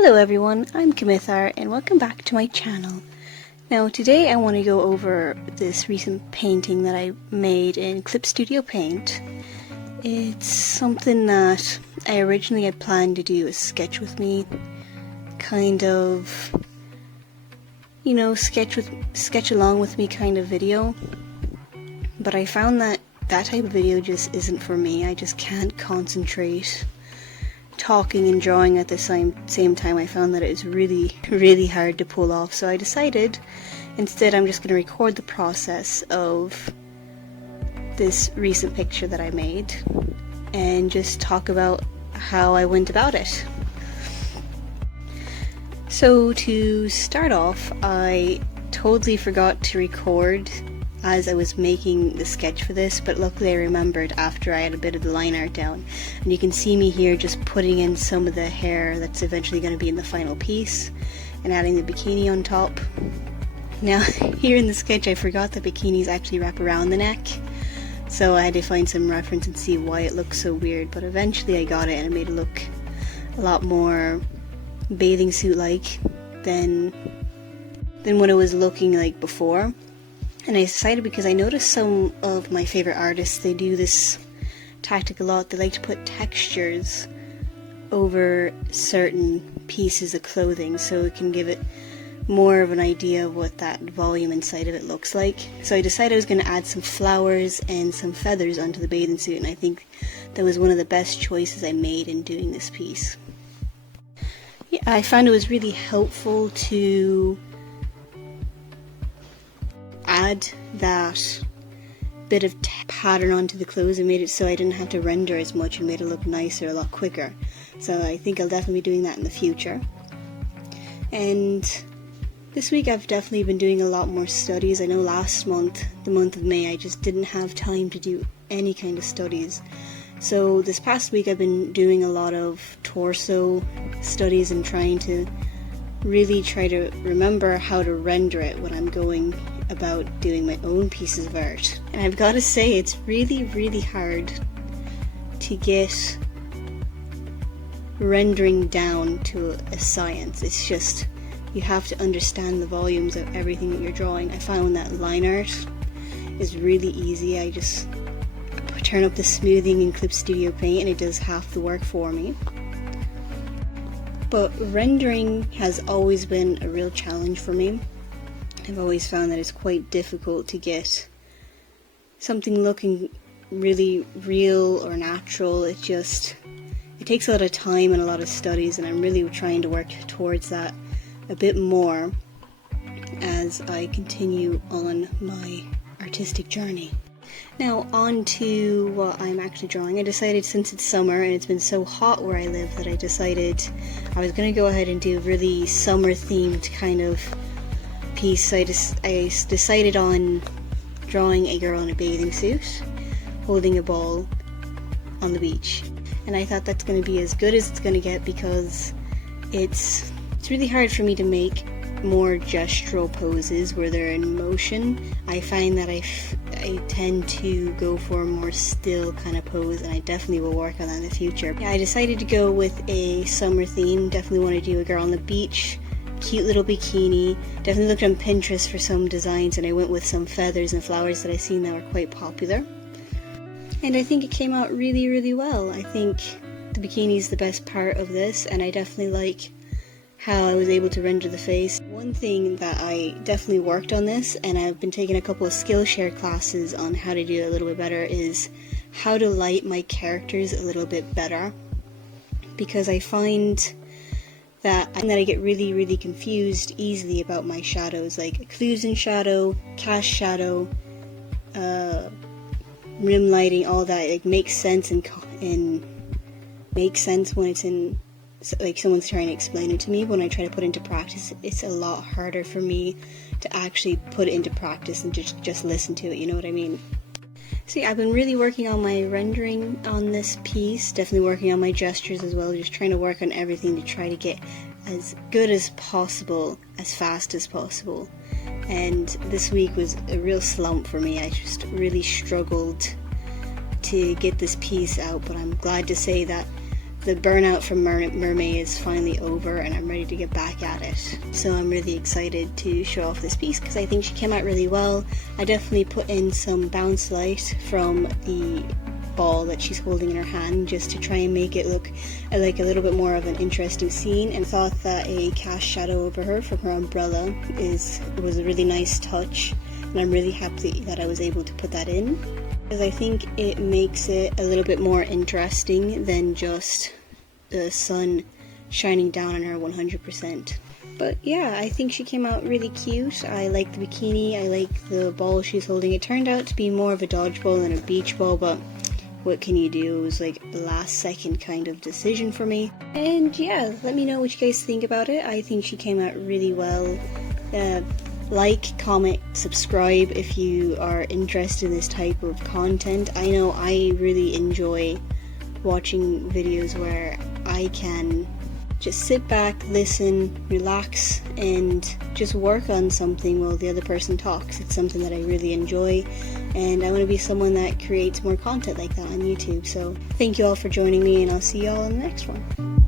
Hello everyone, I'm Kamithar and welcome back to my channel. Now today I want to go over this recent painting that I made in Clip Studio Paint. It's something that I originally had planned to do a sketch with me, kind of, you know, sketch along with me kind of video. But I found that that type of video just isn't for me. I just can't concentrate talking and drawing at the same time. I found that it was really hard to pull off, so I decided instead I'm just going to record the process of this recent picture that I made and just talk about how I went about it. So to start off, I totally forgot to record as I was making the sketch for this, but luckily I remembered after I had a bit of the line art down. And you can see me here just putting in some of the hair that's eventually going to be in the final piece and adding the bikini on top. Now here in the sketch I forgot that bikinis actually wrap around the neck, so I had to find some reference and see why it looks so weird, but eventually I got it and it made it look a lot more bathing suit like than what it was looking like before. And I decided, because I noticed some of my favorite artists, they do this tactic a lot. They like to put textures over certain pieces of clothing so it can give it more of an idea of what that volume inside of it looks like. So I decided I was going to add some flowers and some feathers onto the bathing suit, and I think that was one of the best choices I made in doing this piece. Yeah, I found it was really helpful to add that bit of pattern onto the clothes and made it so I didn't have to render as much and made it look nicer a lot quicker. So I think I'll definitely be doing that in the future. And this week I've definitely been doing a lot more studies. I know last month, the month of May, I just didn't have time to do any kind of studies. So this past week I've been doing a lot of torso studies and trying to really try to remember how to render it when I'm going about doing my own pieces of art. And I've got to say, it's really hard to get rendering down to a science. It's just, you have to understand the volumes of everything that you're drawing. I found that line art is really easy. I just turn up the smoothing in Clip Studio Paint and it does half the work for me. But rendering has always been a real challenge for me. I've always found that it's quite difficult to get something looking really real or natural. It takes a lot of time and a lot of studies, and I'm really trying to work towards that a bit more as I continue on my artistic journey. Now on to what I'm actually drawing. I decided, since it's summer and it's been so hot where I live, that I decided I was going to go ahead and do a really summer themed kind of piece. I decided on drawing a girl in a bathing suit holding a ball on the beach, and I thought that's going to be as good as it's going to get, because it's really hard for me to make more gestural poses where they're in motion. I find that I tend to go for a more still kind of pose, and I definitely will work on that in the future. Yeah, I decided to go with a summer theme. Definitely want to do a girl on the beach, cute little bikini. Definitely looked on Pinterest for some designs, and I went with some feathers and flowers that I seen that were quite popular. And I think it came out really well. I think the bikini is the best part of this, and I definitely like how I was able to render the face. One thing that I definitely worked on this, and I've been taking a couple of Skillshare classes on how to do it a little bit better, is how to light my characters a little bit better. Because I find that I get really confused easily about my shadows, like occlusion shadow, cast shadow, rim lighting, all that. It makes sense and makes sense when it's in, like, someone's trying to explain it to me. When I try to put it into practice, it's a lot harder for me to actually put it into practice and just listen to it, you know what I mean? So yeah, I've been really working on my rendering on this piece, definitely working on my gestures as well, just trying to work on everything to try to get as good as possible, as fast as possible. And this week was a real slump for me. I just really struggled to get this piece out, but I'm glad to say that the burnout from Mermaid is finally over and I'm ready to get back at it. So I'm really excited to show off this piece because I think she came out really well. I definitely put in some bounce light from the ball that she's holding in her hand just to try and make it look like a little bit more of an interesting scene, and thought that a cast shadow over her from her umbrella was a really nice touch, and I'm really happy that I was able to put that in, because I think it makes it a little bit more interesting than just the sun shining down on her 100%. But yeah, I think she came out really cute. I like the bikini, I like the ball she's holding. It turned out to be more of a dodgeball than a beach ball, but what can you do? It was like a last second kind of decision for me. And yeah, let me know what you guys think about it. I think she came out really well. Like, comment, subscribe if you are interested in this type of content. I know I really enjoy watching videos where I can just sit back, listen, relax, and just work on something while the other person talks. It's something that I really enjoy, and I want to be someone that creates more content like that on YouTube. So thank you all for joining me, and I'll see you all in the next one.